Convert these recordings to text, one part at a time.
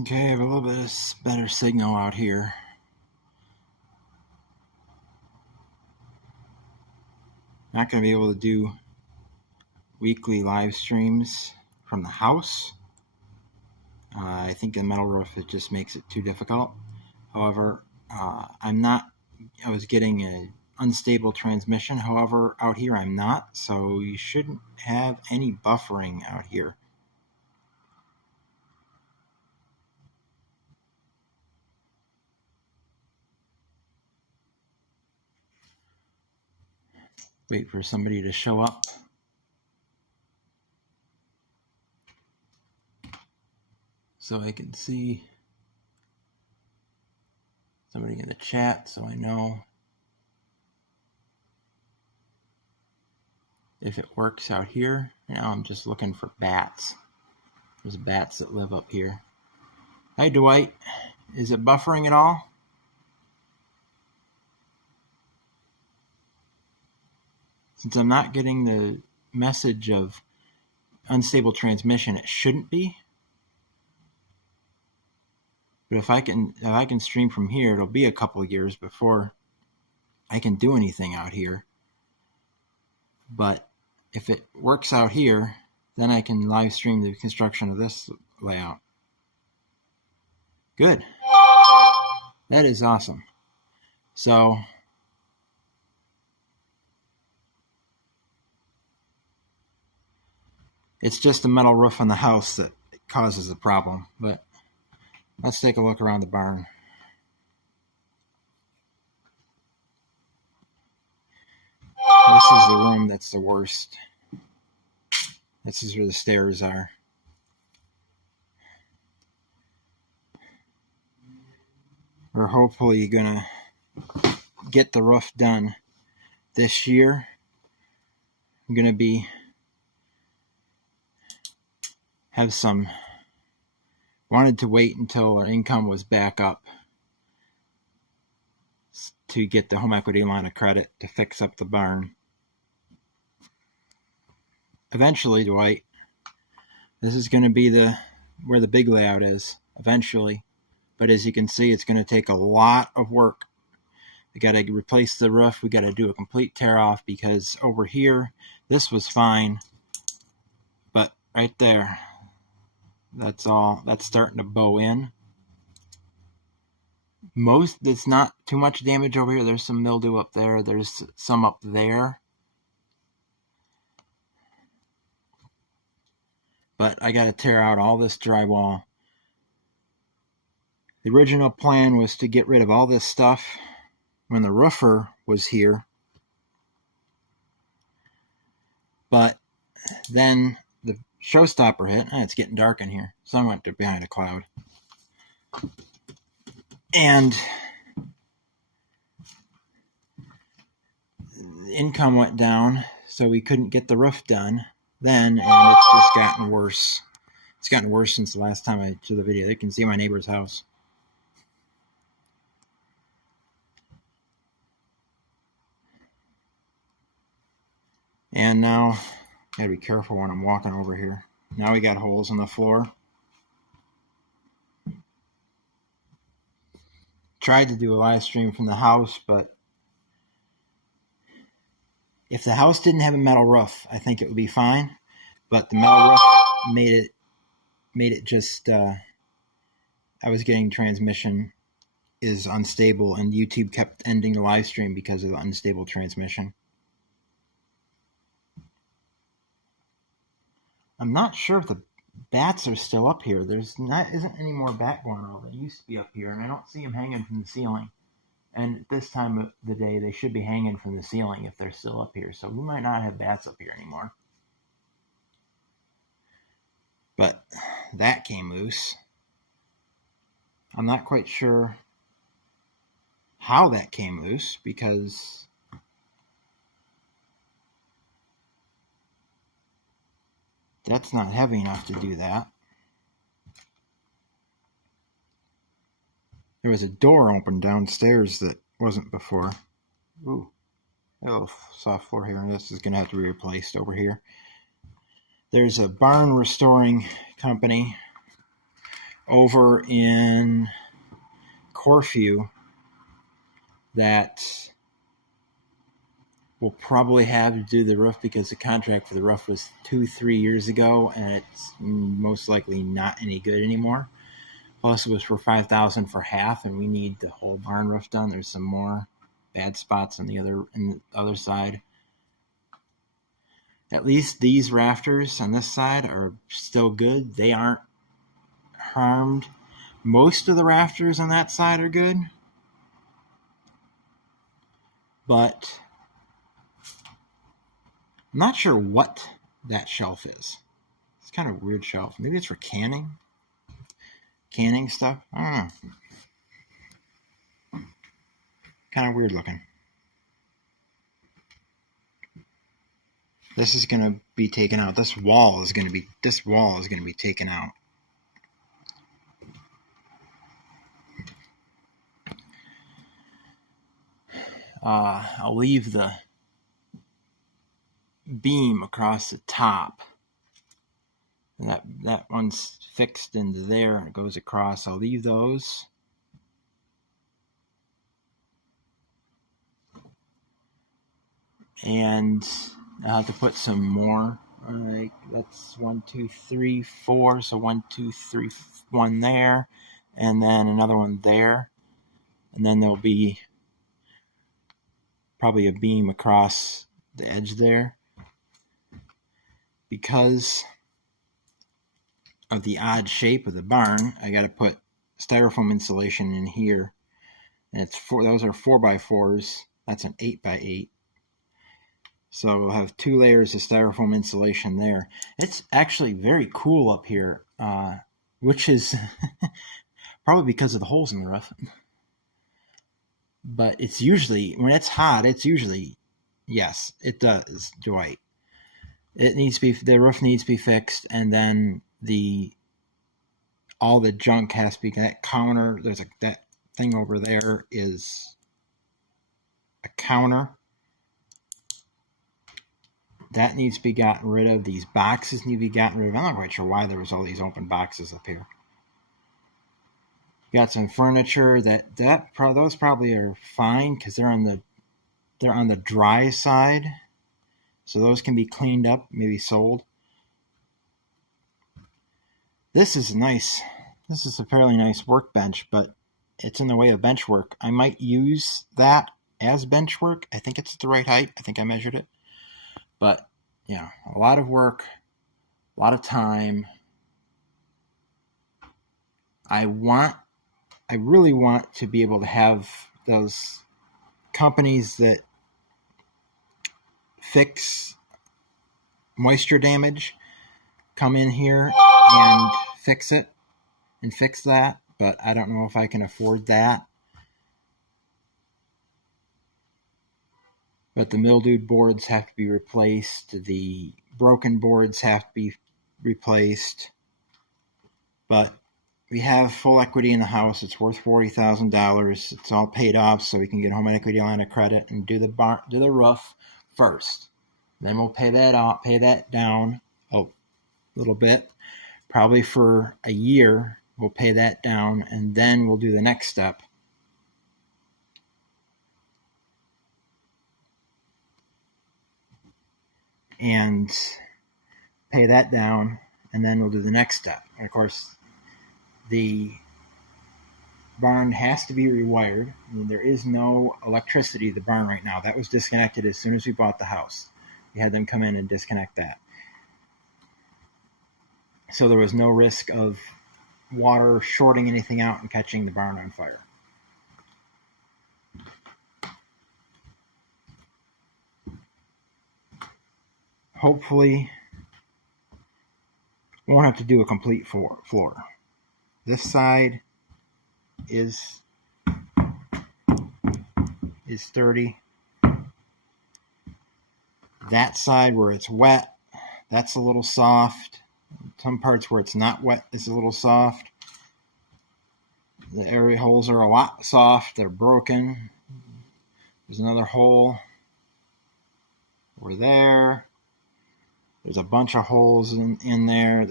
Okay, I have a little bit of better signal out here. Not going to be able to do weekly live streams from the house. I think the metal roof, it just makes it too difficult. However, I was getting an unstable transmission. However, out here I'm not, so you shouldn't have any buffering out here. Wait for somebody to show up. So I can see somebody in the chat so I know if it works out here. Now I'm just looking for bats. There's bats that live up here. Hi, Dwight. Is it buffering at all? Since I'm not getting the message of unstable transmission, it shouldn't be. But if I can stream from here, it'll be a couple of years before I can do anything out here. But if it works out here, then I can live stream the construction of this layout. Good. That is awesome. So it's just the metal roof on the house that causes the problem. But let's take a look around the barn. This is the room that's the worst. This is where the stairs are. We're hopefully gonna get the roof done this year. I'm gonna wanted to wait until our income was back up to get the home equity line of credit to fix up the barn. Eventually, Dwight, this is going to be where the big layout is, eventually. But as you can see, it's going to take a lot of work. We got to replace the roof. We got to do a complete tear off because over here, this was fine. But right there, that's starting to bow in. There's not too much damage over here. There's some mildew up there. There's some up there. But I got to tear out all this drywall. The original plan was to get rid of all this stuff when the roofer was here. But then the showstopper hit. It's getting dark in here. Sun went behind a cloud. And the income went down, so we couldn't get the roof done then, and it's just gotten worse. It's gotten worse since the last time I did the video. You can see my neighbor's house. And now, gotta be careful when I'm walking over here. Now we got holes in the floor. Tried to do a live stream from the house, but if the house didn't have a metal roof, I think it would be fine. But the metal roof made it just, I was getting transmission is unstable, and YouTube kept ending the live stream because of the unstable transmission. I'm not sure if the bats are still up here. Isn't any more bat guano that used to be up here, and I don't see them hanging from the ceiling. And at this time of the day, they should be hanging from the ceiling if they're still up here. So we might not have bats up here anymore. But that came loose. I'm not quite sure how that came loose because that's not heavy enough to do that. There was a door open downstairs that wasn't before. Ooh, a little soft floor here, and this is going to have to be replaced over here. There's a barn restoring company over in Corfu that we'll probably have to do the roof because the contract for the roof was 2-3 years ago, and it's most likely not any good anymore. Plus, it was for $5,000 for half, and we need the whole barn roof done. There's some more bad spots on the other side. At least these rafters on this side are still good. They aren't harmed. Most of the rafters on that side are good, but I'm not sure what that shelf is. It's kind of a weird shelf. Maybe it's for canning stuff. I don't know. Kind of weird looking. This is going to be taken out. This wall is going to be taken out. I'll leave the beam across the top. That one's fixed into there and it goes across. I'll leave those. And I'll have to put some more. That's 1, 2, 3, 4. So 1, 2, 3, 1 there, and then another one there, and then there'll be probably a beam across the edge there. Because of the odd shape of the barn, I got to put styrofoam insulation in here, and those are 4x4s. That's an 8x8. So we'll have 2 layers of styrofoam insulation there. It's actually very cool up here, which is probably because of the holes in the roof. But it's usually, when it's hot, yes, it does, Dwight. The roof needs to be fixed, and then all the junk has to be, that counter, that thing over there is a counter. That needs to be gotten rid of. These boxes need to be gotten rid of. I'm not quite sure why there was all these open boxes up here. Got some furniture those probably are fine because they're on the dry side, so those can be cleaned up, maybe sold. This is nice. This is a fairly nice workbench, but it's in the way of bench work. I might use that as bench work. I think it's the right height. I think I measured it. But, yeah, a lot of work, a lot of time. I really want to be able to have those companies that fix moisture damage come in here and fix it and fix that, but I don't know if I can afford that. But the mildewed boards have to be replaced. The broken boards have to be replaced. But we have full equity in the house. It's worth $40,000. It's all paid off, so we can get home equity line of credit and do the roof first. Then we'll pay that down a little bit. Probably for a year, we'll pay that down, and then we'll do the next step. And pay that down, and then we'll do the next step. And of course, the barn has to be rewired. I mean, there is no electricity to the barn right now. That was disconnected as soon as we bought the house. We had them come in and disconnect that. So there was no risk of water shorting anything out and catching the barn on fire. Hopefully, we won't have to do a complete floor. This side is sturdy. That side where it's wet, that's a little soft. Some parts where it's not wet is a little soft. The area holes are a lot soft. They're broken. There's another hole. We're there. There's a bunch of holes in there.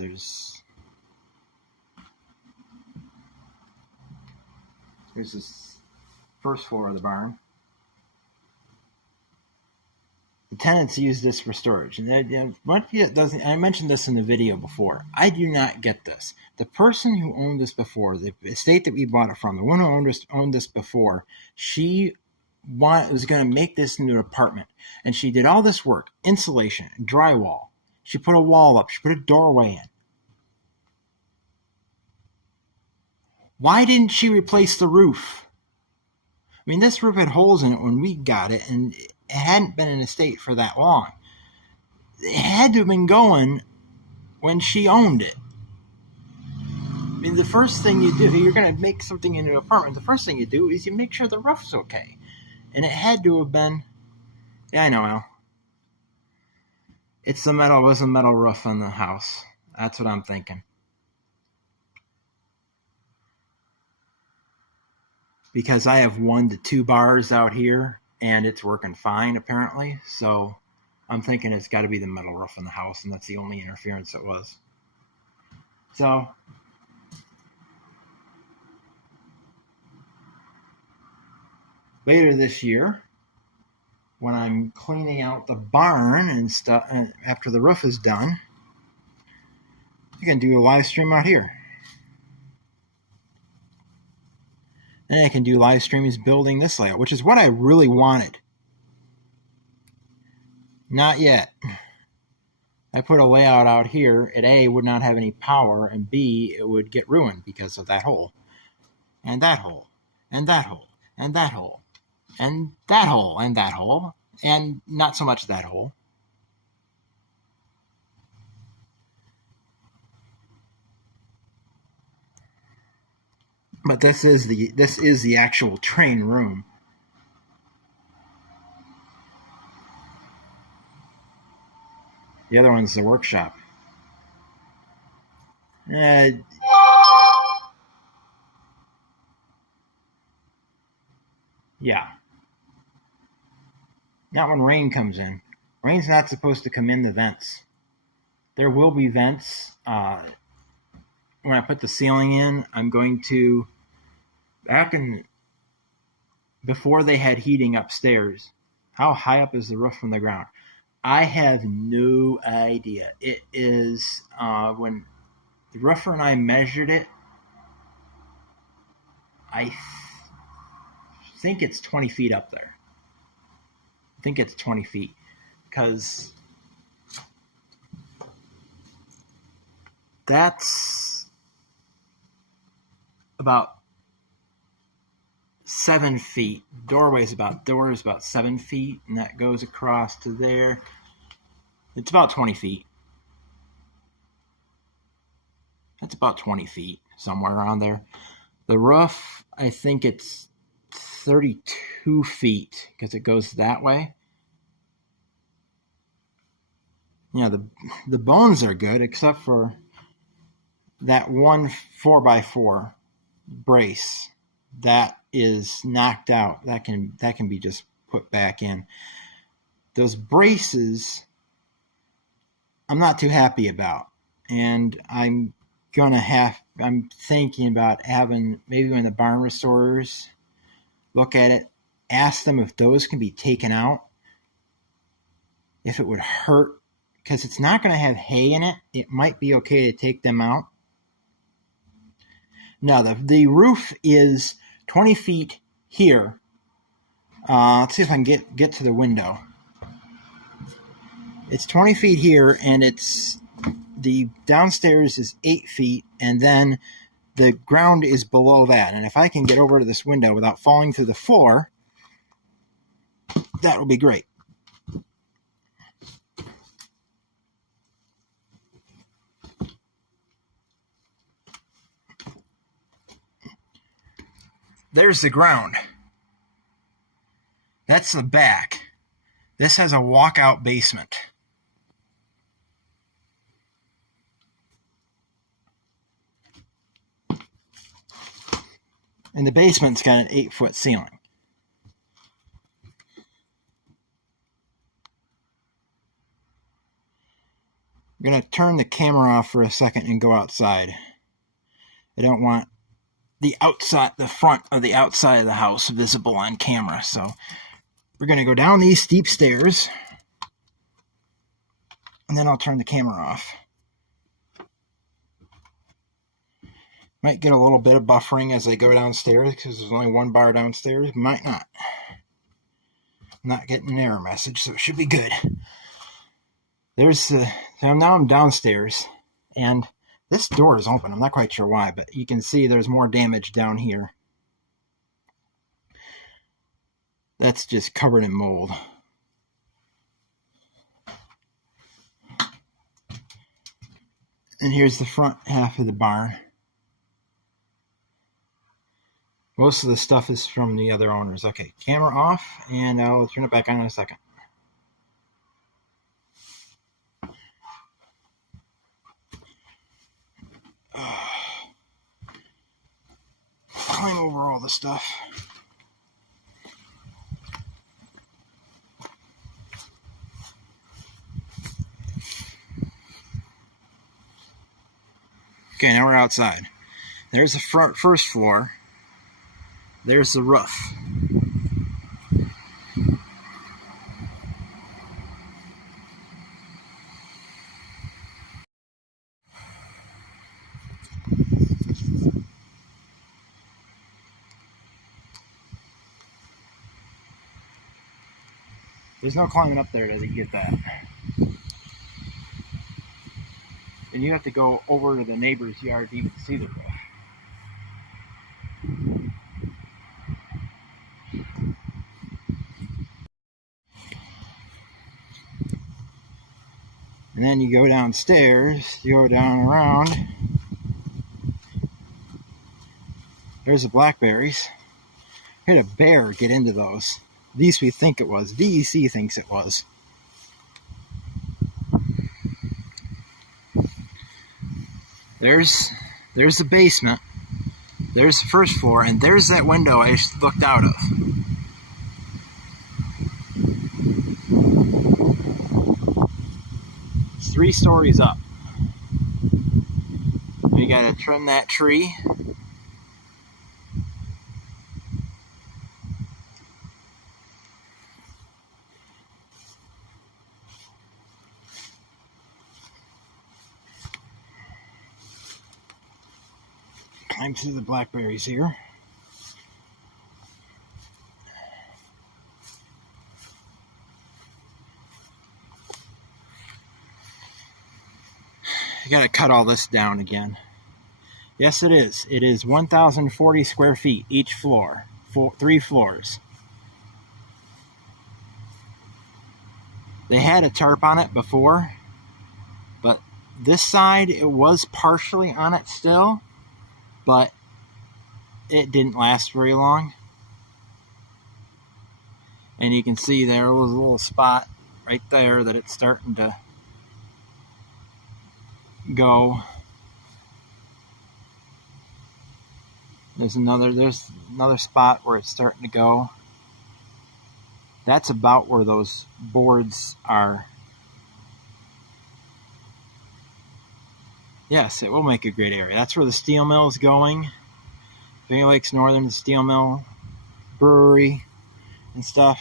Here's this first floor of the barn. The tenants use this for storage. And I mentioned this in the video before. I do not get this. The person who owned this before, the estate that we bought it from, the one who owned this before, she was going to make this into an apartment. And she did all this work, insulation, drywall. She put a wall up. She put a doorway in. Why didn't she replace the roof? I mean, this roof had holes in it when we got it, and it hadn't been in a state for that long. It had to have been going when she owned it. I mean, the first thing you do, you're going to make something into an apartment, the first thing you do is you make sure the roof's okay. And it had to have been, yeah, I know, Al. It was a metal roof on the house. That's what I'm thinking. Because I have 1 to 2 bars out here, and it's working fine, apparently. So I'm thinking it's got to be the metal roof in the house, and that's the only interference it was. So later this year, when I'm cleaning out the barn and stuff, and after the roof is done, you can do a live stream out here. And I can do live streams building this layout, which is what I really wanted. Not yet. I put a layout out here. It A, would not have any power, and B, it would get ruined because of that hole. And that hole. And that hole. And that hole. And that hole. And that hole. And not so much that hole. But this is the actual train room. The other one's the workshop. Yeah. Not when rain comes in. Rain's not supposed to come in the vents. There will be vents. When I put the ceiling in, I'm going to, before they had heating upstairs, how high up is the roof from the ground? I have no idea. It is, when the roofer and I measured it, I think it's 20 feet up there. I think it's 20 feet because that's about 7 feet. Door is about 7 feet, and that goes across to there. It's about 20 feet. That's about 20 feet, somewhere around there. The roof, I think it's 32 feet because it goes that way. Yeah, the bones are good except for that one 4x4 brace that is knocked out. That can be just put back in. Those braces I'm not too happy about, and I'm thinking about having, maybe when the barn restorers look at it, ask them if those can be taken out, if it would hurt, because it's not going to have hay in it. It might be okay to take them out. Now, the roof is 20 feet here. Let's see if I can get to the window. It's 20 feet here, and the downstairs is 8 feet, and then the ground is below that. And if I can get over to this window without falling through the floor, that will be great. There's the ground. That's the back. This has a walkout basement. And the basement's got an 8-foot ceiling. I'm going to turn the camera off for a second and go outside. I don't want the outside, the front of the outside of the house visible on camera. So we're going to go down these steep stairs, and then I'll turn the camera off. Might get a little bit of buffering as I go downstairs because there's only one bar downstairs. Might not. I'm not getting an error message, so it should be good. Now I'm downstairs, and this door is open. I'm not quite sure why, but you can see there's more damage down here. That's just covered in mold. And here's the front half of the barn. Most of the stuff is from the other owners. Okay, camera off, and I'll turn it back on in a second. Climb over all the stuff. Okay, now we're outside. There's the first floor. There's the roof. There's no climbing up there to get that. And you have to go over to the neighbor's yard to even see the roof. And then you go downstairs, you go down around. There's the blackberries. I had a bear get into those. At least we think it was. VEC thinks it was. There's the basement. There's the first floor, and there's that window I looked out of. It's 3 stories up. We gotta trim that tree. Climb through the blackberries here. I gotta cut all this down again. Yes, it is. It is 1,040 square feet each floor. 3 floors. They had a tarp on it before, but this side, it was partially on it still, but it didn't last very long. And you can see there was a little spot right there that it's starting to go. There's another spot where it's starting to go. That's about where those boards are. Yes, it will make a great area. That's where the steel mill is going. Finger Lakes Northern Steel Mill, brewery, and stuff.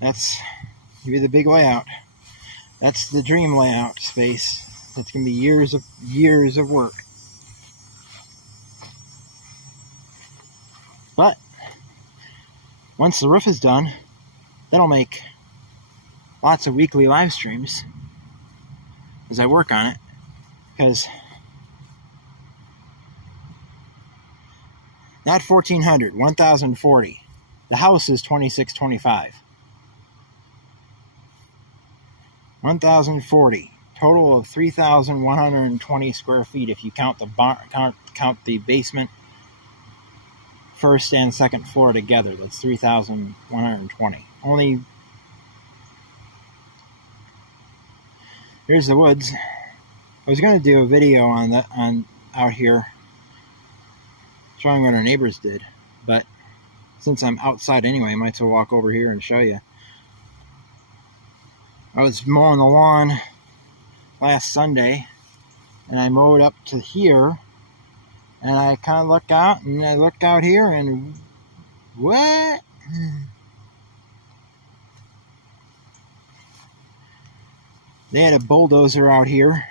That's gonna be the big layout. That's the dream layout space. That's gonna be years of work. But once the roof is done, that'll make lots of weekly live streams as I work on it, because not 1,400, 1,040. The house is 2,625. 1,040. Total of 3,120 square feet if you count the basement, first and second floor together. That's 3,120. Only. Here's the woods. I was going to do a video on out here showing what our neighbors did, but since I'm outside anyway, I might as well walk over here and show you. I was mowing the lawn last Sunday, and I mowed up to here, And I kind of look out, and I look out here, and what? They had a bulldozer out here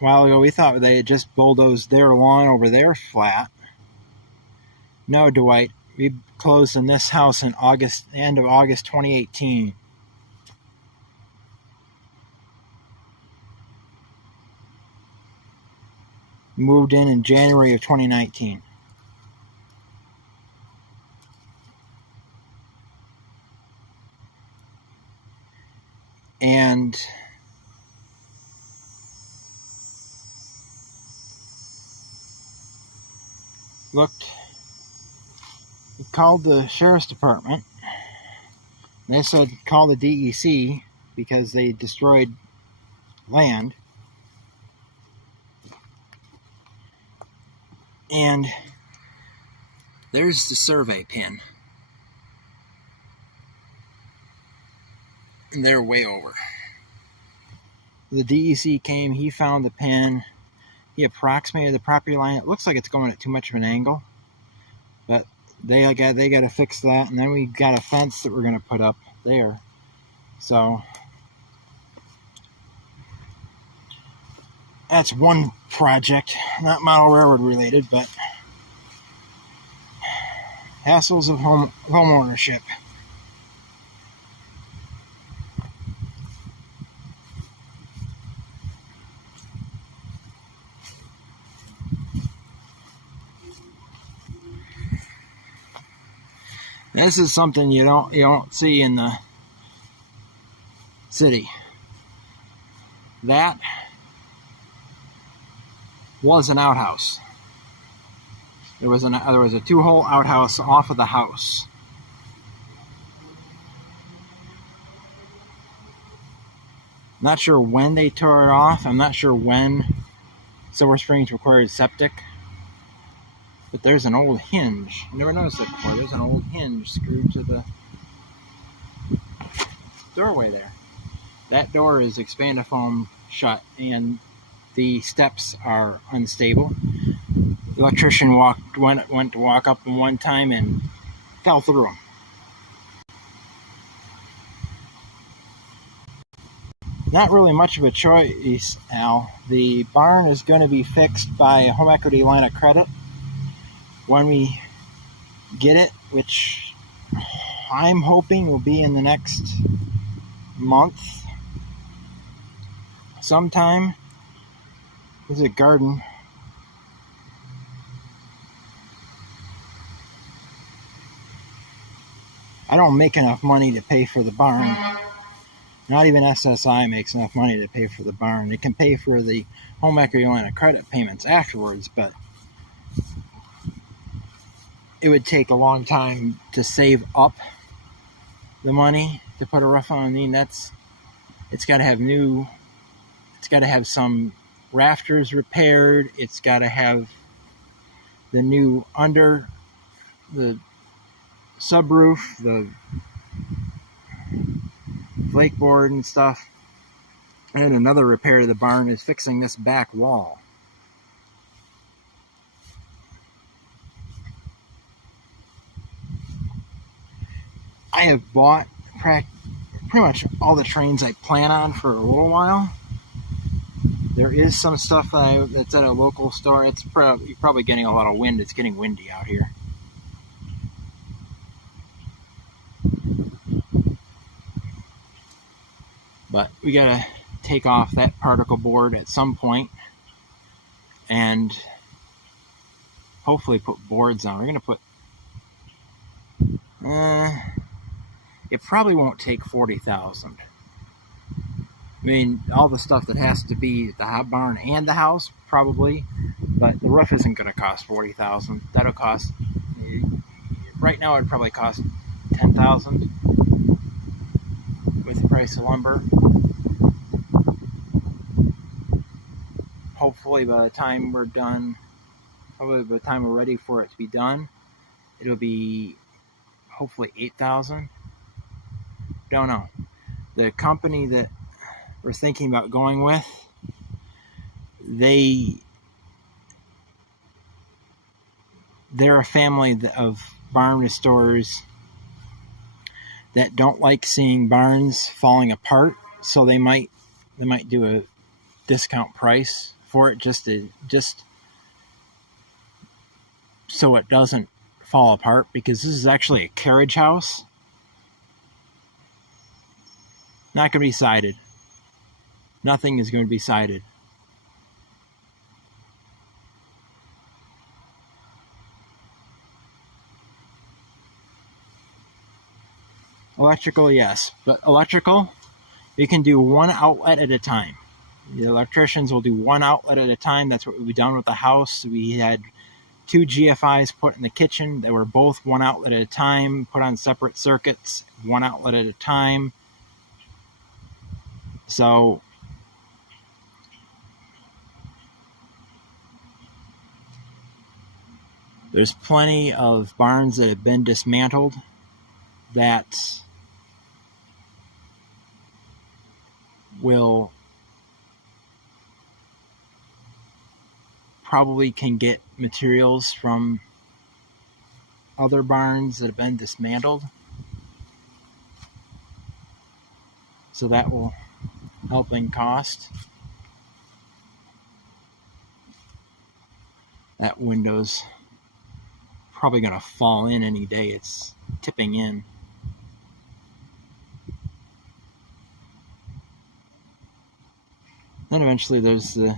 a while ago. We thought they had just bulldozed their lawn over their flat. No, Dwight. We closed on this house in August, end of August 2018. Moved in January of 2019. And looked, we called the sheriff's department. They said call the DEC because they destroyed land. And there's the survey pin. And they're way over. The DEC came, he found the pin, he approximated the property line. It looks like it's going at too much of an angle, but they got to fix that. And then we got a fence that we're going to put up there. So that's one project, not model railroad related, but hassles of home ownership. This is something you don't see in the city. That was an outhouse. There was a 2-hole outhouse off of the house. Not sure when they tore it off. I'm not sure when Silver Springs required septic. But there's an old hinge. I never noticed it before. There's an old hinge screwed to the doorway there. That door is expandifoam shut, and the steps are unstable. The electrician went to walk up them one time and fell through them. Not really much of a choice, Al. The barn is going to be fixed by a home equity line of credit when we get it, which I'm hoping will be in the next month sometime. This is a garden. I don't make enough money to pay for the barn. Not even SSI makes enough money to pay for the barn. It can pay for the home equity line of credit payments afterwards, but it would take a long time to save up the money to put a roof on. I mean, it's got to have some rafters repaired. It's got to have the new under the subroof, the flake board and stuff. And another repair to the barn is fixing this back wall. I have bought pretty much all the trains I plan on for a little while. There is some stuff that's at a local store. You're probably getting a lot of wind. It's getting windy out here. But we gotta take off that particle board at some point and hopefully put boards on. We're gonna put it probably won't take $40,000. I mean, all the stuff that has to be at the hot barn and the house, probably, but the roof isn't going to cost $40,000. That'll cost, right now it'd probably cost $10,000 with the price of lumber. Hopefully by the time we're done, probably by the time we're ready for it to be done, it'll be hopefully $8,000. Don't know. The company that we're thinking about going with, they they're a family of barn restorers that don't like seeing barns falling apart, so they might do a discount price for it just so it doesn't fall apart, because this is actually a carriage house. Not going to be sided. Nothing is going to be sided. Electrical, yes, but electrical, you can do one outlet at a time. The electricians will do one outlet at a time. That's what we've done with the house. We had 2 GFIs put in the kitchen. They were both one outlet at a time, put on separate circuits, one outlet at a time. So there's plenty of barns that have been dismantled that will probably can get materials from other barns that have been dismantled. So that will help in cost. That window's probably going to fall in any day. It's tipping in. Then eventually there's the...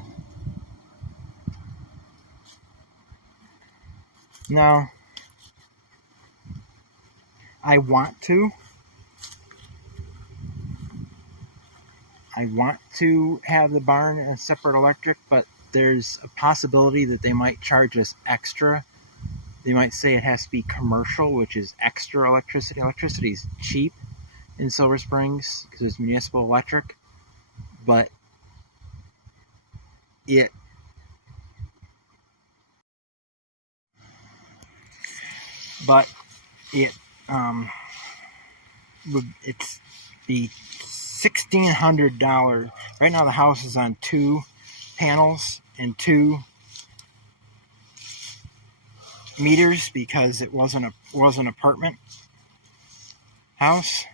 No. I want to have the barn and a separate electric, but there's a possibility that they might charge us extra. They might say it has to be commercial, which is extra electricity. Electricity is cheap in Silver Springs because it's municipal electric, but it's the $1,600. Right now the house is on 2 panels and 2 meters because it was an apartment house.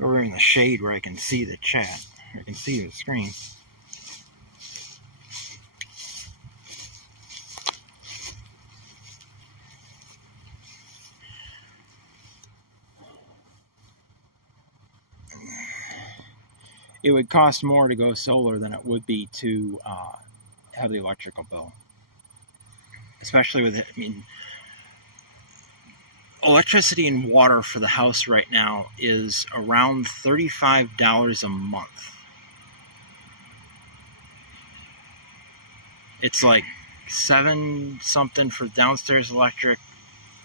Over in the shade where I can see the chat, I can see the screen. It would cost more to go solar than it would be to have the electrical bill. Especially with it, I mean, electricity and water for the house right now is around $35 a month. It's like 7 something for downstairs electric,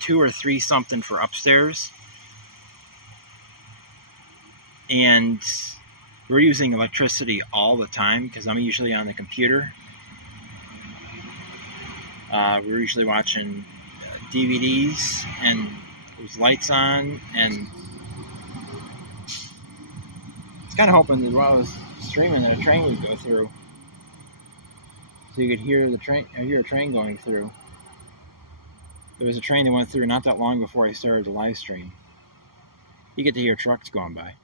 2 or 3 something for upstairs. And we're using electricity all the time because I'm usually on the computer. We're usually watching DVDs and there's lights on, and it's kind of hoping that while I was streaming that a train would go through, so you could hear the train, hear a train going through. There was a train that went through not that long before I started the live stream. You get to hear trucks going by.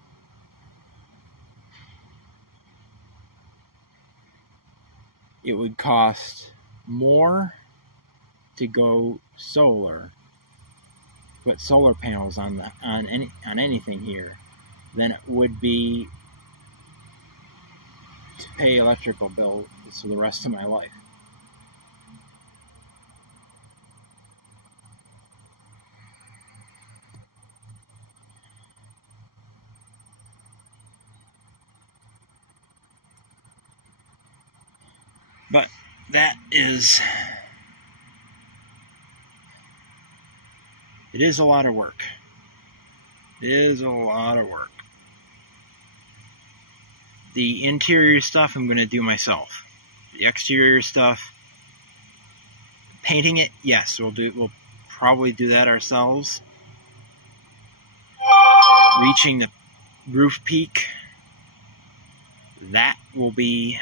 It would cost more to go solar, put solar panels on anything here, than it would be to pay electrical bill for the rest of my life. But that is, it is a lot of work. It is a lot of work. The interior stuff I'm going to do myself. The exterior stuff, painting it, yes, we'll probably do that ourselves. Reaching the roof peak, that will be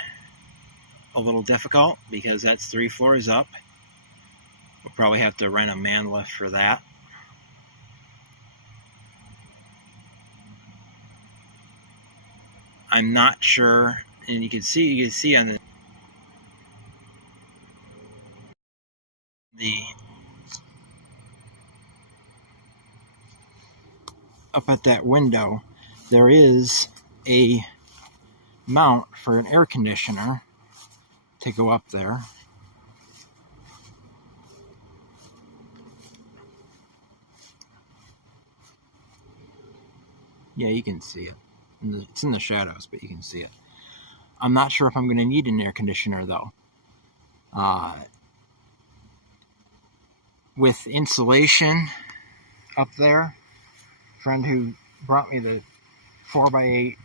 a little difficult because that's 3 floors up. We'll probably have to rent a man lift for that. I'm not sure, and you can see on the up at that window, there is a mount for an air conditioner to go up there. Yeah, you can see it. It's in the shadows, but you can see it. I'm not sure if I'm going to need an air conditioner, though. With insulation up there, friend who brought me the 4x8,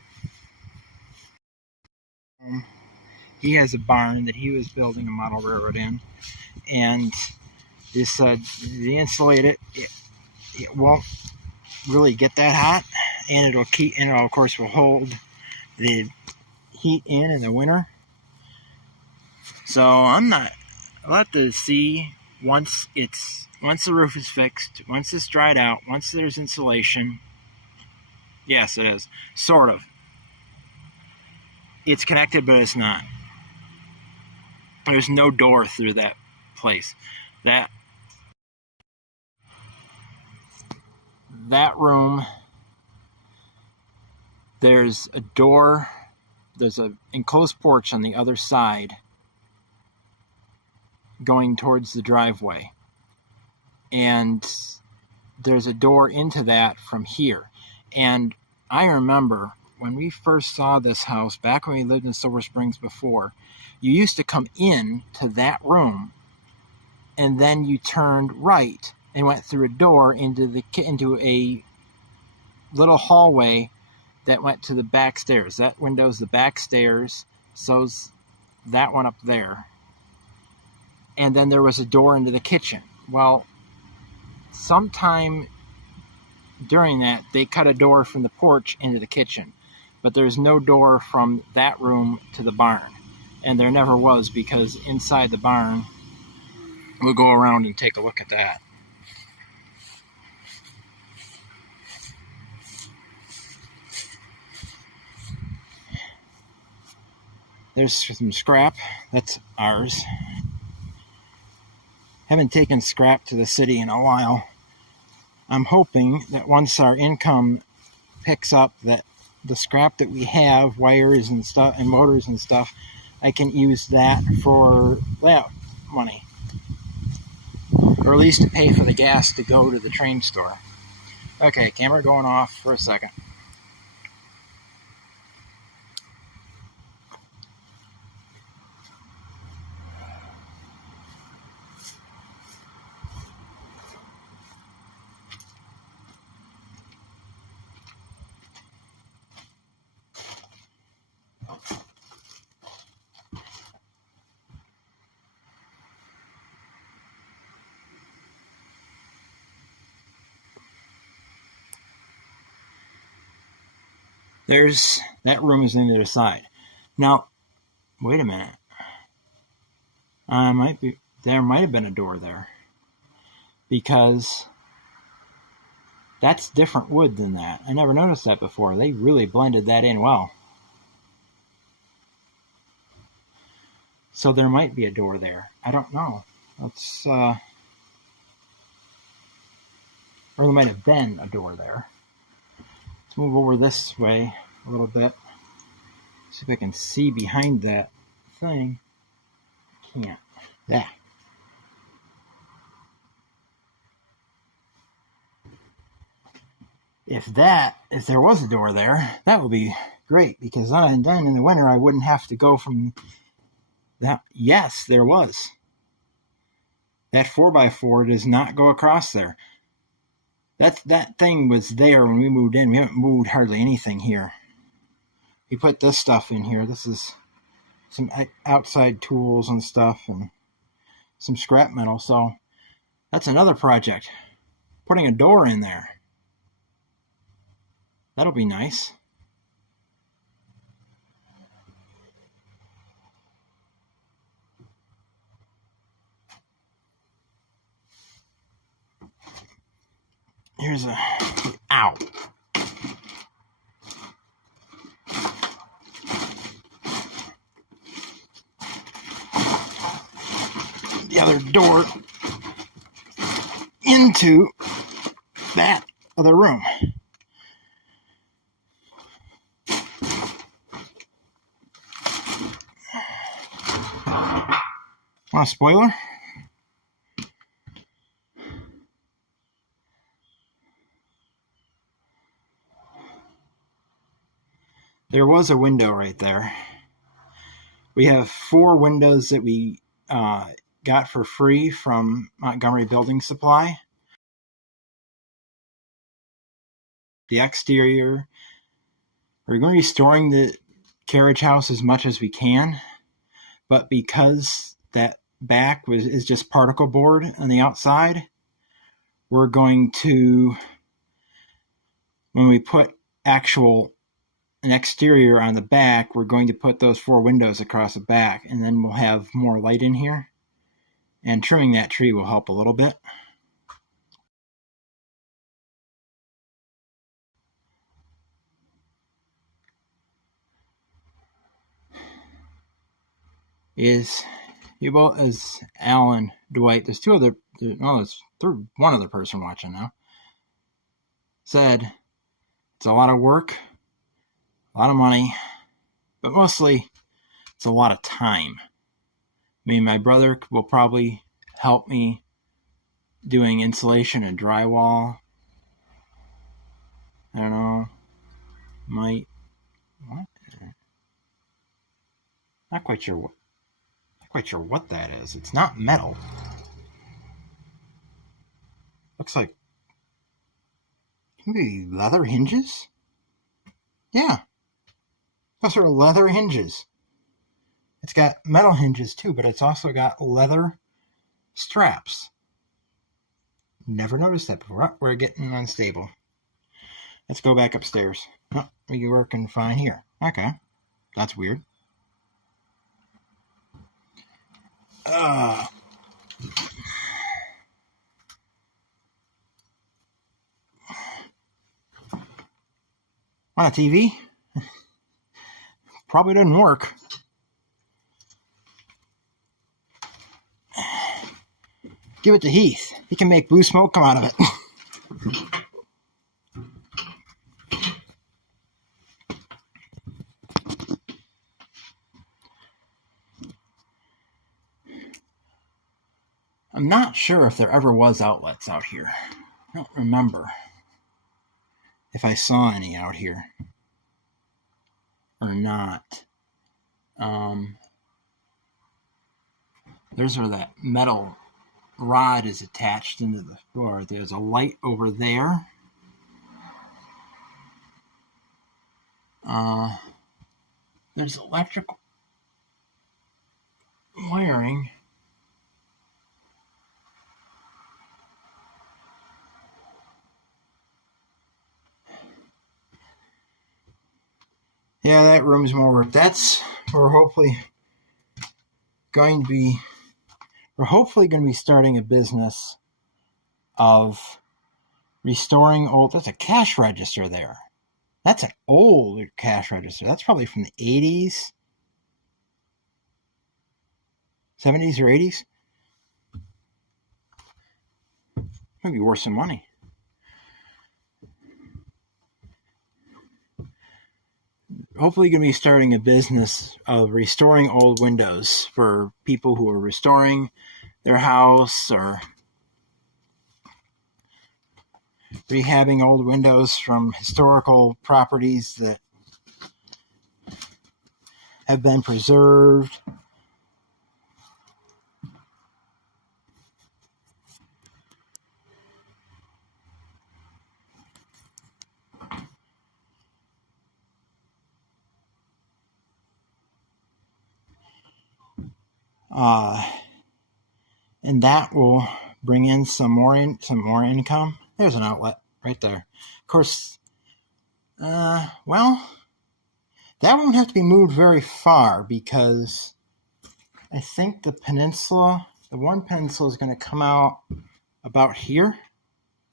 he has a barn that he was building a model railroad in, and they said they insulate it, it won't really get that hot, and it'll keep, and it'll, of course, will hold the heat in the winter. So I'll have to see once the roof is fixed, once it's dried out, once there's insulation. Yes, it is. Sort of. It's connected, but it's not. There's no door through that place. That room, there's a door, there's an enclosed porch on the other side going towards the driveway. And there's a door into that from here. And I remember when we first saw this house, back when we lived in Silver Springs before, you used to come in to that room, and then you turned right and went through a door into a little hallway that went to the back stairs. That window's the back stairs, so's that one up there. And then there was a door into the kitchen. Well, sometime during that, they cut a door from the porch into the kitchen, but there's no door from that room to the barn. And there never was, because inside the barn, we'll go around and take a look at that. There's some scrap. That's ours. Haven't taken scrap to the city in a while. I'm hoping that once our income picks up, that the scrap that we have, wires and stuff and motors and stuff, I can use that for layout money, or at least to pay for the gas to go to the train store. Okay, camera going off for a second. That room is on the other side. Now, wait a minute. There might have been a door there, because that's different wood than that. I never noticed that before. They really blended that in well. So there might be a door there. I don't know. Or there might have been a door there. Let's move over this way a little bit. See if I can see behind that thing. Can't. Yeah. If there was a door there, that would be great, because then in the winter I wouldn't have to go from that. Yes, there was. That 4x4 does not go across there. That thing was there when we moved in. We haven't moved hardly anything here. We put this stuff in here. This is some outside tools and stuff, and some scrap metal. So that's another project. Putting a door in there. That'll be nice. Here's a, ow. The other door into that other room. Want a spoiler? There was a window right there. We have 4 windows that we got for free from Montgomery Building Supply. The exterior, we're going to be restoring the carriage house as much as we can, but because that back is just particle board on the outside, we're going to, when we put an exterior on the back, we're going to put those 4 windows across the back, and then we'll have more light in here, and trimming that tree will help a little bit. Is Alan Dwight. There's 2 other, there's one other person watching now. Said it's a lot of work, a lot of money, but mostly it's a lot of time. I mean, my brother will probably help me doing insulation and drywall. I don't know. What? Not quite sure what that is. It's not metal. Looks like maybe leather hinges? Yeah. Those are leather hinges. It's got metal hinges too, but it's also got leather straps. Never noticed that before. Oh, we're getting unstable. Let's go back upstairs. Oh, we can work and fine here. Okay. That's weird. On a TV? Probably doesn't work. Give it to Heath. He can make blue smoke come out of it. I'm not sure if there ever was outlets out here. I don't remember if I saw any out here or not. There's where that metal rod is attached into the floor. There's a light over there. There's electrical wiring. Yeah, that room's more work. That's where we're hopefully going to be starting a business of restoring old. That's a cash register there. That's an old cash register. That's probably from the 80s, 70s or 80s. Might be worth some money. Hopefully going to be starting a business of restoring old windows for people who are restoring their house or rehabbing old windows from historical properties that have been preserved. And that will bring in some more income. There's an outlet right there. Of course, well, that won't have to be moved very far because I think the one peninsula is going to come out about here.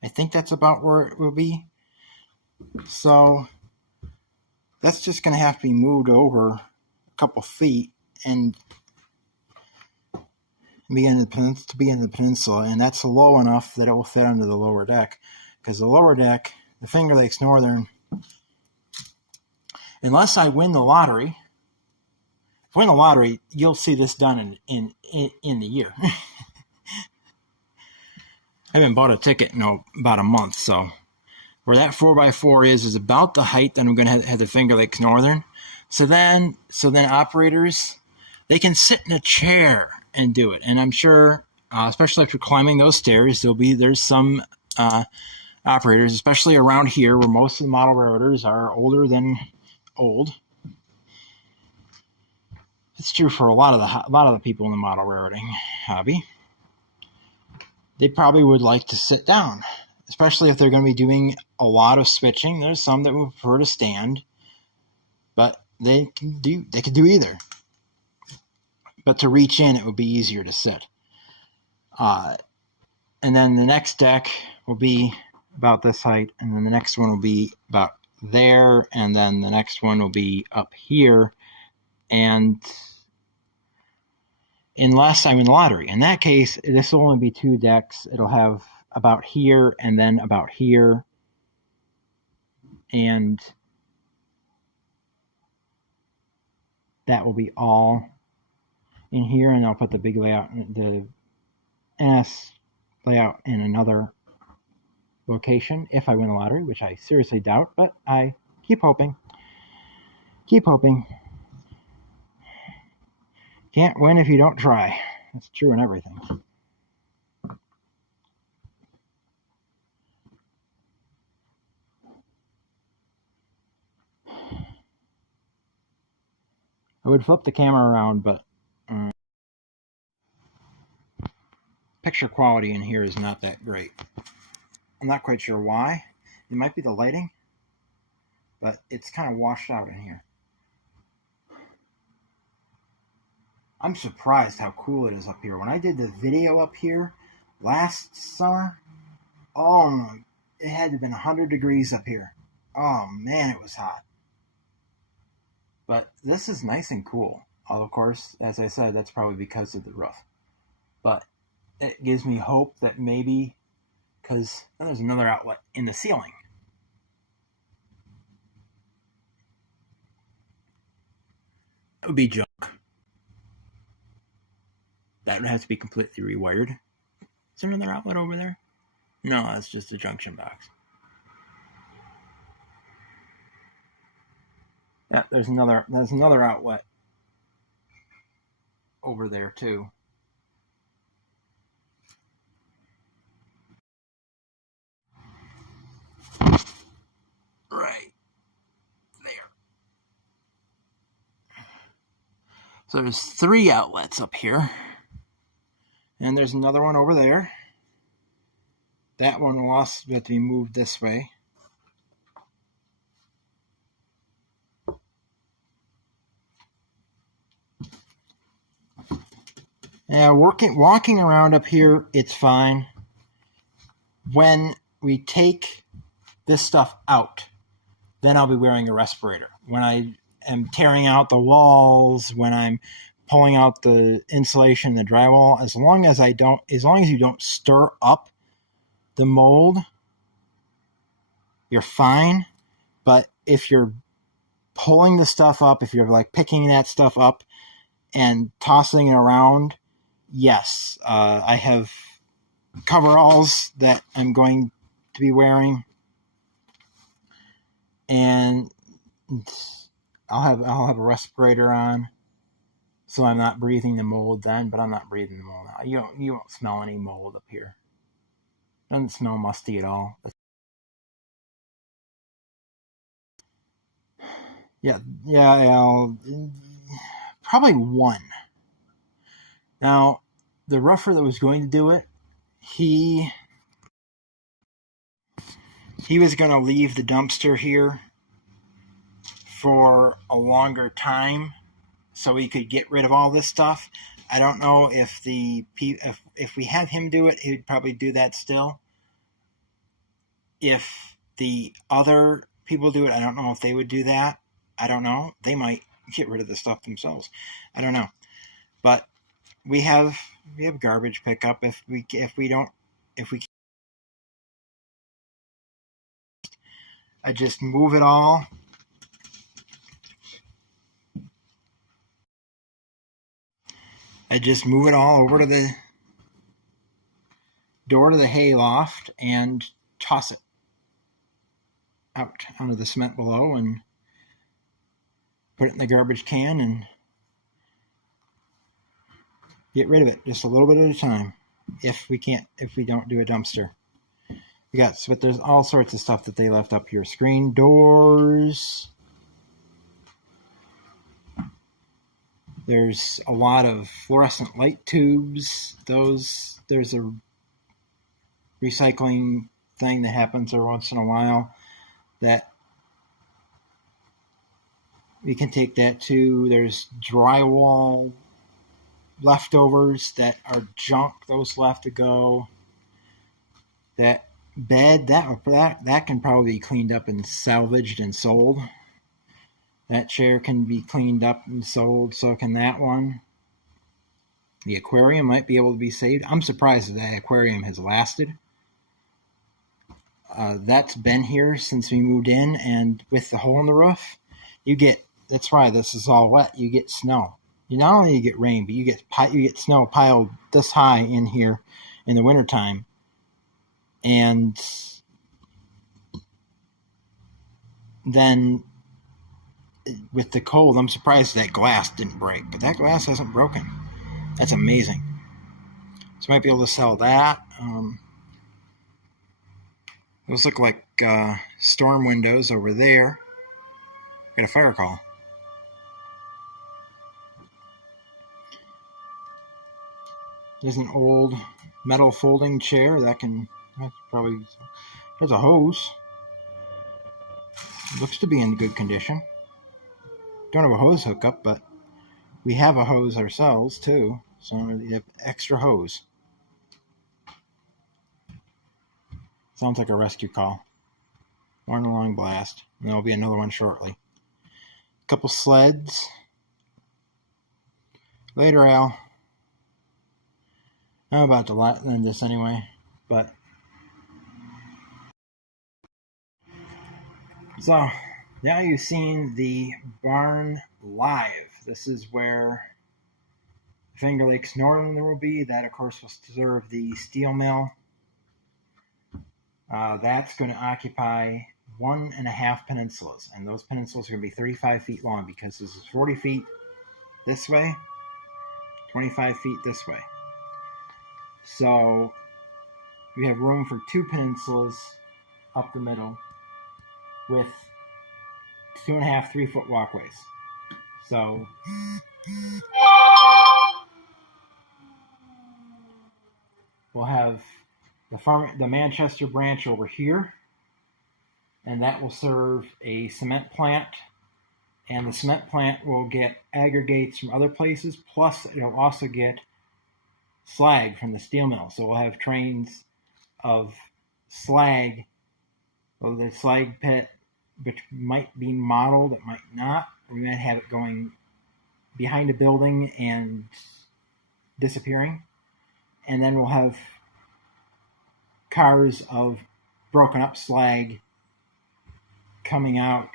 I think that's about where it will be. So that's just going to have to be moved over a couple feet and be in the peninsula, and that's low enough that it will fit under the lower deck. Because the lower deck, the Finger Lakes Northern, unless I win the lottery, if I win the lottery, you'll see this done in the year. I haven't bought a ticket in about a month, so where that 4x4 is about the height that I'm going to have the Finger Lakes Northern. So then operators, they can sit in a chair and do it. And I'm sure, especially after climbing those stairs, there's some operators, especially around here where most of the model railroaders are older than old. It's true for a lot of the people in the model railroading hobby. They probably would like to sit down, especially if they're going to be doing a lot of switching. There's some that would prefer to stand, but they could do either. But to reach in, it would be easier to sit. And then the next deck will be about this height, and then the next one will be about there, and then the next one will be up here. And unless I win the lottery, in that case, this will only be 2 decks. It'll have about here and then about here. And that will be all in here, and I'll put the big layout, the NS layout, in another location if I win the lottery, which I seriously doubt, but I keep hoping. Keep hoping. Can't win if you don't try. That's true in everything. I would flip the camera around, but picture quality in here is not that great. I'm not quite sure why. It might be the lighting, but it's kind of washed out in here. I'm surprised how cool it is up here. When I did the video up here last summer, it had to have been 100 degrees up here. Oh man, it was hot. But this is nice and cool. Of course, as I said, that's probably because of the roof. But it gives me hope that maybe, because there's another outlet in the ceiling. It would be junk. That would have to be completely rewired. Is there another outlet over there? No, that's just a junction box. Yeah, there's another outlet over there too. Right there. So there's 3 outlets up here. And there's another one over there. That one will also have to be moved this way. Yeah, walking around up here, it's fine. When we take this stuff out, then I'll be wearing a respirator. When I am tearing out the walls, when I'm pulling out the insulation, the drywall, as long as you don't stir up the mold, you're fine. But if you're pulling the stuff up, if you're like picking that stuff up and tossing it around, yes, I have coveralls that I'm going to be wearing, and I'll have a respirator on, so I'm not breathing the mold then. But I'm not breathing the mold now. You won't smell any mold up here. Doesn't smell musty at all. Yeah, probably 1. Now, the rougher that was going to do it, he was going to leave the dumpster here for a longer time so he could get rid of all this stuff. I don't know if we have him do it, he'd probably do that still. if the other people do it, I don't know if they would do that. I don't know. They might get rid of the stuff themselves. I don't know. But we have garbage pickup if we I just move it all. I just move it all over to the door to the hay loft and toss it out onto the cement below and put it in the garbage can and get rid of it just a little bit at a time. If we don't do a dumpster. But there's all sorts of stuff that they left up here. Screen doors. There's a lot of fluorescent light tubes. There's a recycling thing that happens every once in a while that we can take that to. There's drywall leftovers that are junk. Those will have to go. That bed, that can probably be cleaned up and salvaged and sold. That chair can be cleaned up and sold, so can that one. The aquarium might be able to be saved. I'm surprised that aquarium has lasted. That's been here since we moved in, and with the hole in the roof, that's why this is all wet. You get snow. You not only get rain, but you get snow piled this high in here in the wintertime. And then with the cold, I'm surprised that glass didn't break. But that glass hasn't broken. That's amazing. So I might be able to sell that. Those look like storm windows over there. Got a fire call. There's an old metal folding chair that's probably. There's a hose. Looks to be in good condition. Don't have a hose hookup, but we have a hose ourselves too. So we have extra hose. Sounds like a rescue call. Or an alarm blast. And there'll be another one shortly. A couple sleds. Later, Al. I'm about to end this anyway, but so now you've seen the barn live. This is where Finger Lakes Northern will be. That, of course, will serve the steel mill. That's going to occupy 1.5 peninsulas, and those peninsulas are going to be 35 feet long because this is 40 feet this way, 25 feet this way. So we have room for 2 peninsulas up the middle with 2.5 3-foot walkways. So we'll have the Manchester branch over here, and that will serve a cement plant. And the cement plant will get aggregates from other places, plus it'll also get slag from the steel mill. So we'll have trains of slag, the slag pit, which might be modeled, it might not. We might have it going behind a building and disappearing. And then we'll have cars of broken up slag coming out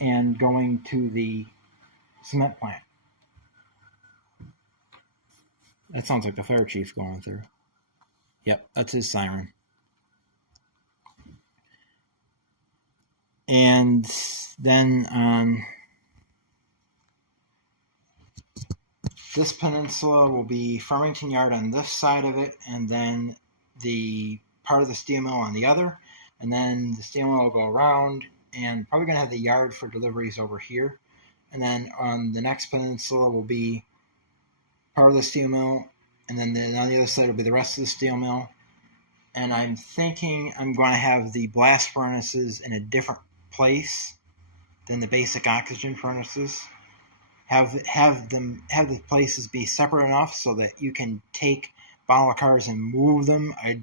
and going to the cement plant. That sounds like the fire chief going through. Yep, that's his siren. And then on this peninsula will be Farmington Yard on this side of it, and then the part of the steel mill on the other. And then the steel mill will go around, and probably going to have the yard for deliveries over here. And then on the next peninsula will be part of the steel mill, and then on the other side will be the rest of the steel mill. And I'm thinking I'm going to have the blast furnaces in a different place than the basic oxygen furnaces. Have the places be separate enough so that you can take bottle cars and move them a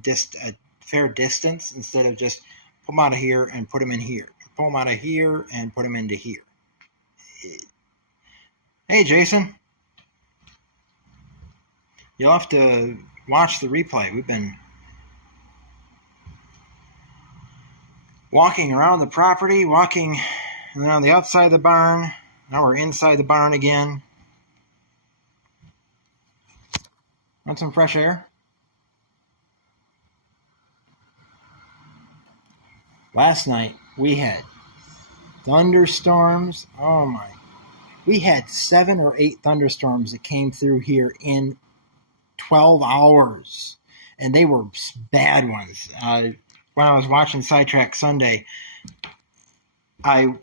fair distance instead of just pull them out of here and put them in here. Pull them out of here and put them into here. Hey, Jason. You'll have to watch the replay. We've been walking around the property, walking around the outside of the barn. Now we're inside the barn again. Want some fresh air? Last night we had thunderstorms. Oh my. We had 7 or 8 thunderstorms that came through here in 12 hours. And they were bad ones. When I was watching Sidetrack Sunday, I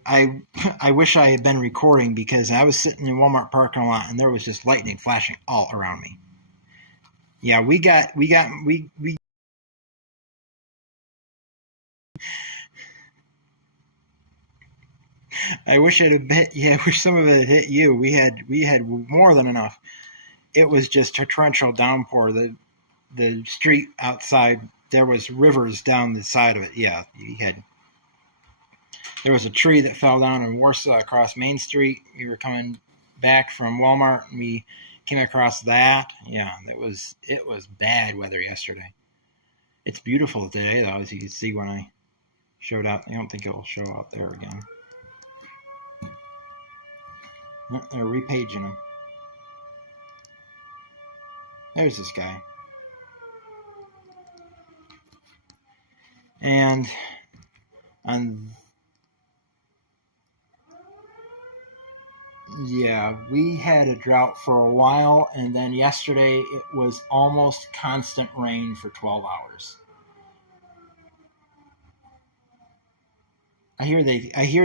wish I had been recording because I was sitting in Walmart parking lot and there was just lightning flashing all around me. Yeah, we I wish it had hit. Yeah, I wish some of it had hit you. We had more than enough. It was just a torrential downpour. The street outside, there was rivers down the side of it. Yeah, there was a tree that fell down in Warsaw across Main Street. We were coming back from Walmart and we came across that. Yeah, it was bad weather yesterday. It's beautiful today though, as you can see when I showed out. I don't think it will show out there again. They're repaging them. There's this guy. And yeah, we had a drought for a while, and then yesterday it was almost constant rain for 12 hours. I hear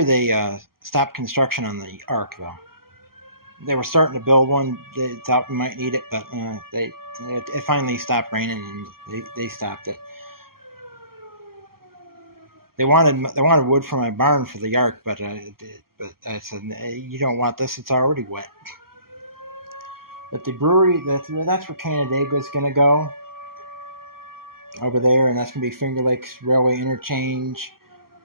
they stopped construction on the Ark though. They were starting to build one. They thought we might need it, but it finally stopped raining and they stopped it. They wanted wood for my barn for the Ark, but I said you don't want this. It's already wet. But the brewery, that's where Canandaigua is going to go. Over there, and that's going to be Finger Lakes Railway Interchange,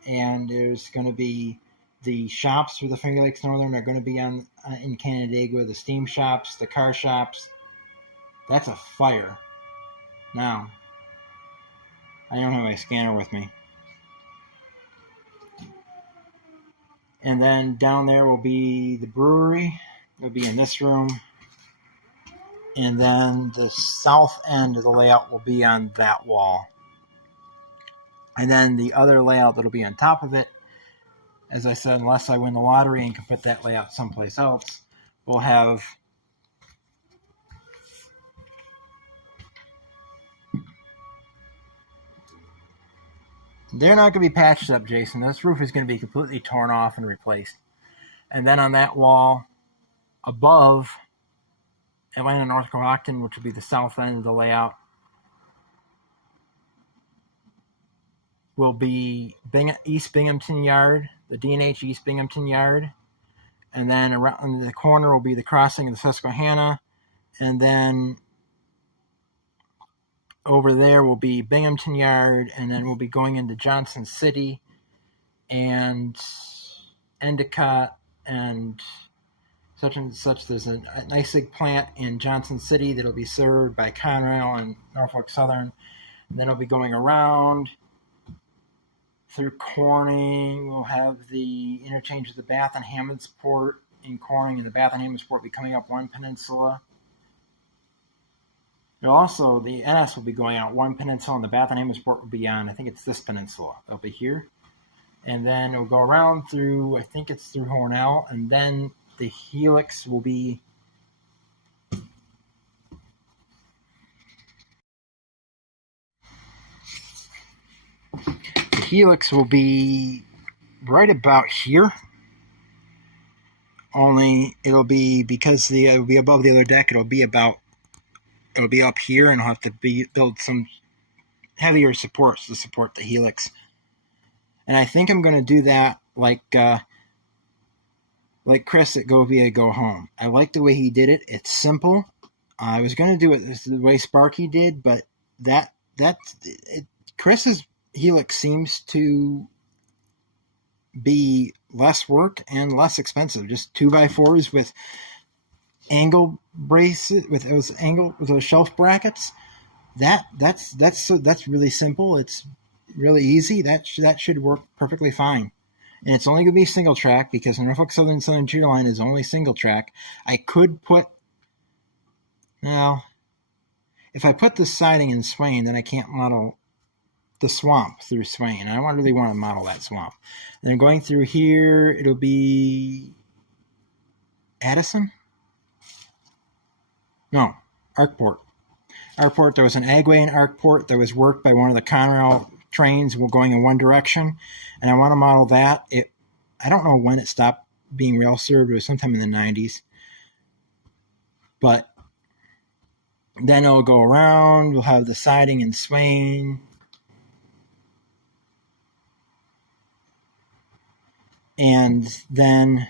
and there's going to be the shops for the Finger Lakes Northern are going to be in Canandaigua, the steam shops, the car shops. That's a fire. Now, I don't have my scanner with me. And then down there will be the brewery. It'll be in this room. And then the south end of the layout will be on that wall. And then the other layout that'll be on top of it, as I said, unless I win the lottery and can put that layout someplace else, we'll have they're not going to be patched up, Jason. This roof is going to be completely torn off and replaced. And then on that wall above Atlanta North Cohocton, which will be the south end of the layout, will be East Binghamton Yard, the D&H East Binghamton Yard. And then around the corner will be the crossing of the Susquehanna. And then over there will be Binghamton Yard. And then we'll be going into Johnson City and Endicott and such and such. There's a nice big plant in Johnson City that'll be served by Conrail and Norfolk Southern. And then it'll be going around through Corning. We'll have the interchange of the Bath and Hammondsport in Corning, and the Bath and Hammondsport will be coming up one peninsula. But also, the NS will be going out one peninsula, and the Bath and Hammondsport will be on, I think it's this peninsula. It'll be here. And then it'll go around through, I think it's through Hornell, and then the Helix will be right about here. Only it'll be, because it'll be above the other deck, it'll be up here, and I'll have to build some heavier supports to support the Helix. And I think I'm going to do that like Chris at Go Via Go Home. I like the way he did it. It's simple. I was going to do it the way Sparky did, but Chris is Helix seems to be less work and less expensive. Just 2x4s with angle braces, with those shelf brackets. That's really simple. It's really easy. That should work perfectly fine. And it's only going to be single track because the Norfolk Southern Timberline is only single track. I could put, now, if I put the siding in Swain, then I can't model the swamp through Swain. I don't really want to model that swamp. Then going through here, it'll be Addison? No, Arkport. Arkport, there was an agway in Arkport that was worked by one of the Conrail trains going in one direction, and I want to model that. I don't know when it stopped being rail served. It was sometime in the 90s. But then it'll go around. We'll have the siding in Swain. And then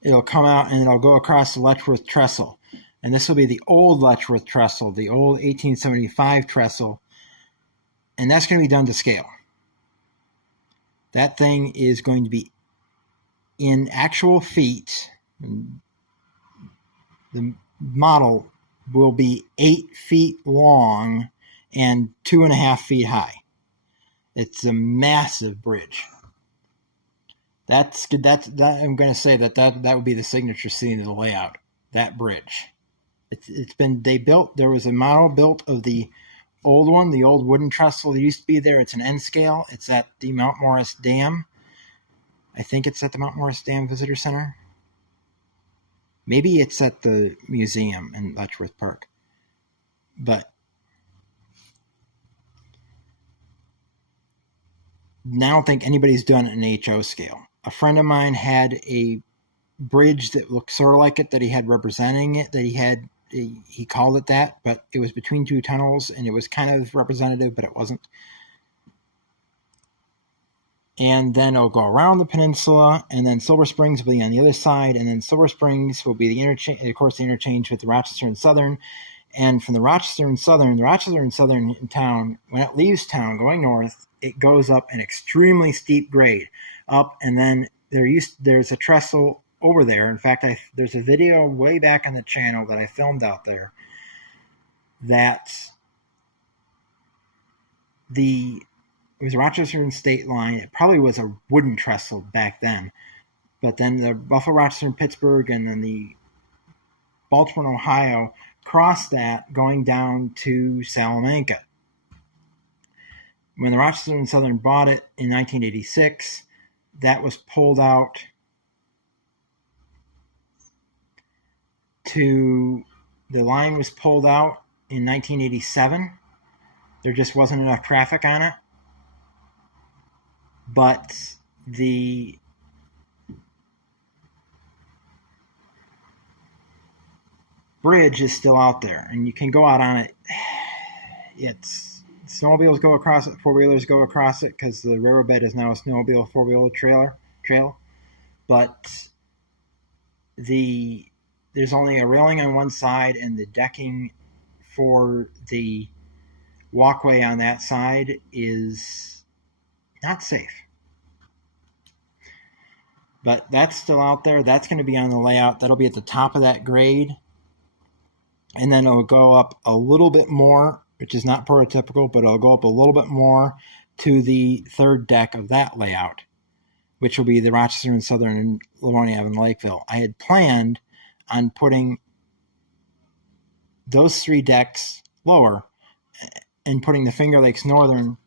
it'll come out and it'll go across the Letchworth trestle. And this will be the old Letchworth trestle, the old 1875 trestle. And that's going to be done to scale. That thing is going to be in actual feet. The model will be 8 feet long and 2.5 feet high. It's a massive bridge. I'm going to say that would be the signature scene of the layout. That bridge. There was a model built of the old one, the old wooden trestle that used to be there. It's an N scale. It's at the Mount Morris Dam. I think it's at the Mount Morris Dam Visitor Center. Maybe it's at the museum in Letchworth Park. But I don't think anybody's done an HO scale. A friend of mine had a bridge that looked sort of like it, that he had representing it, that he called it that, but it was between two tunnels, and it was kind of representative, but it wasn't. And then it'll go around the peninsula, and then Silver Springs will be on the other side, and then Silver Springs will be the interchange with the Rochester and Southern. And from the Rochester and Southern in town, when it leaves town going north, it goes up an extremely steep grade up, and then there's a trestle over there. In fact, there's a video way back on the channel that I filmed out there that it was a Rochester and State line. It probably was a wooden trestle back then, but then the Buffalo, Rochester, and Pittsburgh, and then the Baltimore and Ohio crossed that going down to Salamanca. When the Rochester and Southern bought it in 1986, that was pulled out the line was pulled out in 1987. There just wasn't enough traffic on it. But the bridge is still out there, and you can go out on it. Snowmobiles go across it, four-wheelers go across it, because the railroad bed is now a snowmobile four-wheeler trail. But there's only a railing on one side, and the decking for the walkway on that side is not safe. But that's still out there. That's going to be on the layout. That'll be at the top of that grade. And then it'll go up a little bit more, which is not prototypical, but it'll go up a little bit more to the third deck of that layout, which will be the Rochester and Southern and Livonia Avenue Lakeville. I had planned on putting those 3 decks lower and putting the Finger Lakes Northern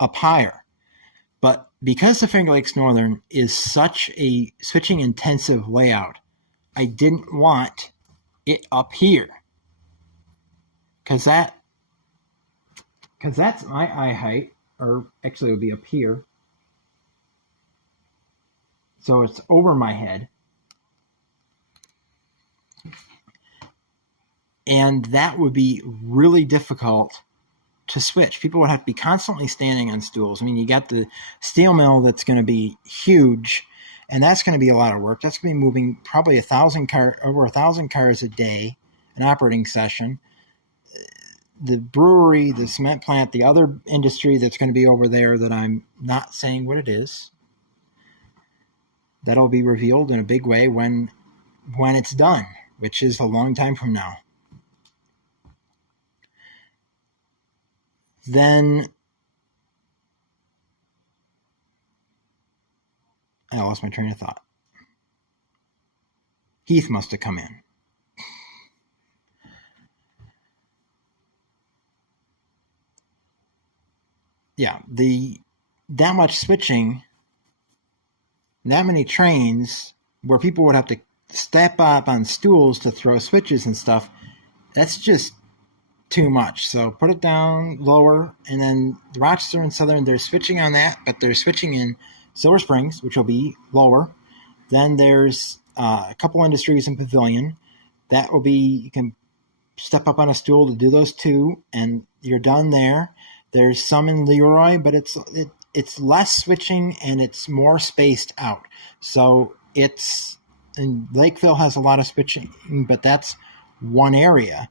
up higher. But because the Finger Lakes Northern is such a switching intensive layout, I didn't want it up here. Because that's my eye height, or actually it would be up here. So it's over my head. And that would be really difficult to switch. People would have to be constantly standing on stools. I mean, you got the steel mill that's going to be huge, and that's going to be a lot of work. That's going to be moving probably over 1,000 cars a day, an operating session. the brewery, the cement plant, the other industry that's going to be over there that I'm not saying what it is, that'll be revealed in a big way when it's done, which is a long time from now. Then I lost my train of thought. Heath must have come in. Yeah, that much switching, that many trains where people would have to step up on stools to throw switches and stuff, that's just too much. So put it down lower, and then Rochester and Southern, they're switching on that, but they're switching in Silver Springs, which will be lower. Then there's a couple industries in Pavilion. That will be, you can step up on a stool to do those two, and you're done there. There's some in Leroy, but it's less switching and it's more spaced out. So and Lakeville has a lot of switching, but that's one area.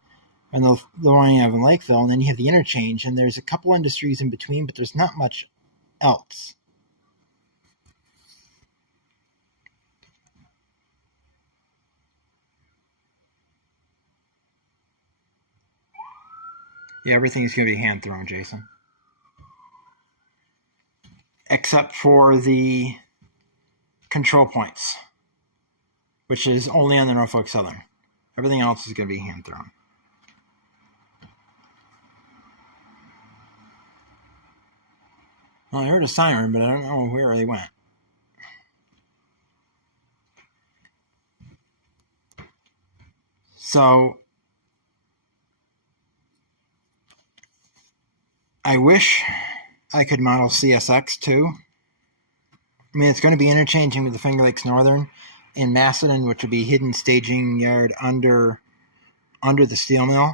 And the one you have in Lakeville, and then you have the interchange, and there's a couple industries in between, but there's not much else. Yeah, everything is going to be hand thrown, Jason. Except for the control points, which is only on the Norfolk Southern. Everything else is going to be hand thrown. Well, I heard a siren, but I don't know where they went. So I wish I could model CSX too. I mean, it's going to be interchanging with the Finger Lakes Northern in Macedon, which would be hidden staging yard under the steel mill.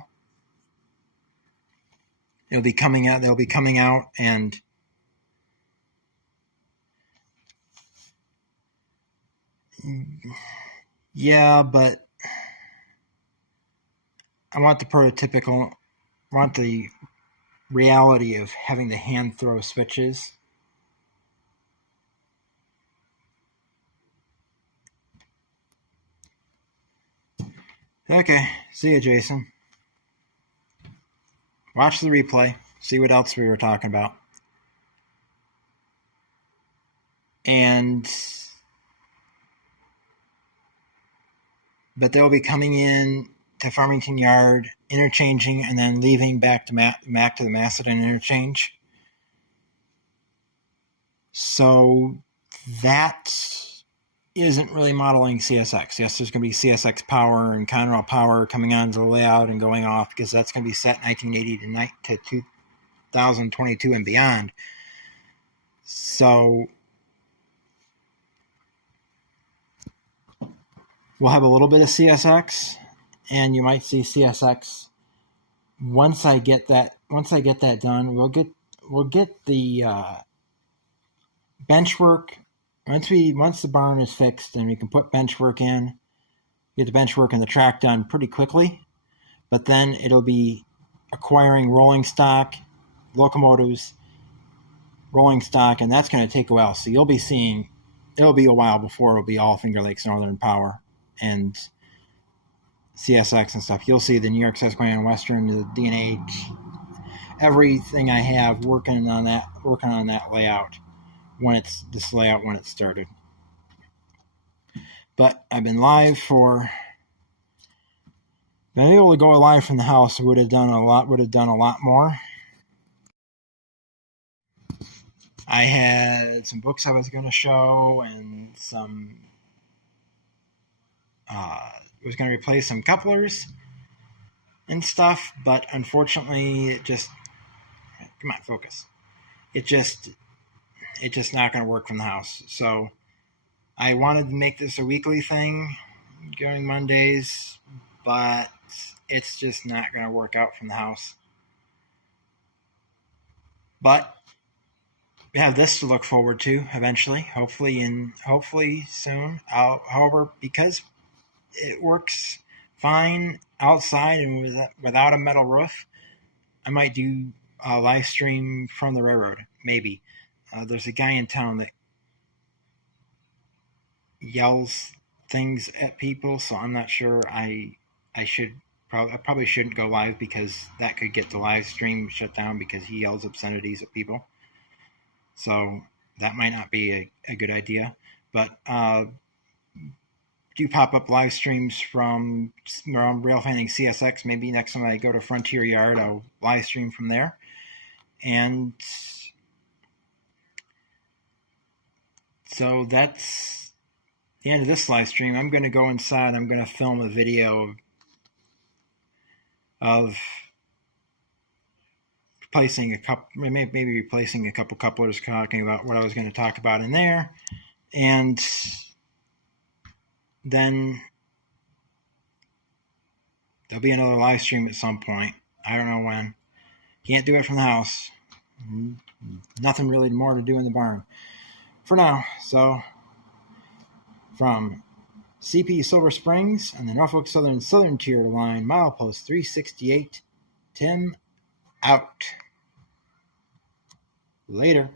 They'll be coming out, and yeah, but I want the reality of having to hand throw switches. Okay, see you, Jason. Watch the replay, see what else we were talking about. But they'll be coming in to Farmington Yard, interchanging, and then leaving back to the Macedon interchange. So that isn't really modeling CSX. Yes, there's going to be CSX power and Conrail power coming onto the layout and going off, because that's going to be set 1980 to 2022 and beyond. So we'll have a little bit of CSX, and you might see CSX once I get that done. We'll get the bench work. Once the barn is fixed and we can put bench work in, get the bench work and the track done pretty quickly. But then it'll be acquiring rolling stock, locomotives, rolling stock, and that's going to take a while. So you'll be seeing, it'll be a while before it'll be all Finger Lakes Northern power and CSX and stuff. You'll see the New York Susquehanna Western, the D&H, everything I have working on that layout when it started. But I've been able to go live from the house. Would have done a lot more. I had some books I was going to show, and was going to replace some couplers and stuff, but unfortunately it just not going to work from the house. So I wanted to make this a weekly thing going Mondays, but it's just not going to work out from the house. But we have this to look forward to eventually, hopefully soon. However, because it works fine outside and without a metal roof, I might do a live stream from the railroad, maybe. There's a guy in town that yells things at people, so I'm not sure I probably shouldn't go live, because that could get the live stream shut down because he yells obscenities at people. So that might not be a good idea. But do pop up live streams from Rail Fanning CSX. Maybe next time I go to Frontier Yard, I'll live stream from there. And so that's the end of this live stream. I'm going to go inside. I'm going to film a video of replacing a couple, maybe replacing a couple couplers, talking about what I was going to talk about in there. And then there'll be another live stream at some point. I don't know when. Can't do it from the house. Nothing really more to do in the barn for now. So from CP Silver Springs and the Norfolk Southern Tier line, milepost 368, Tim out. Later.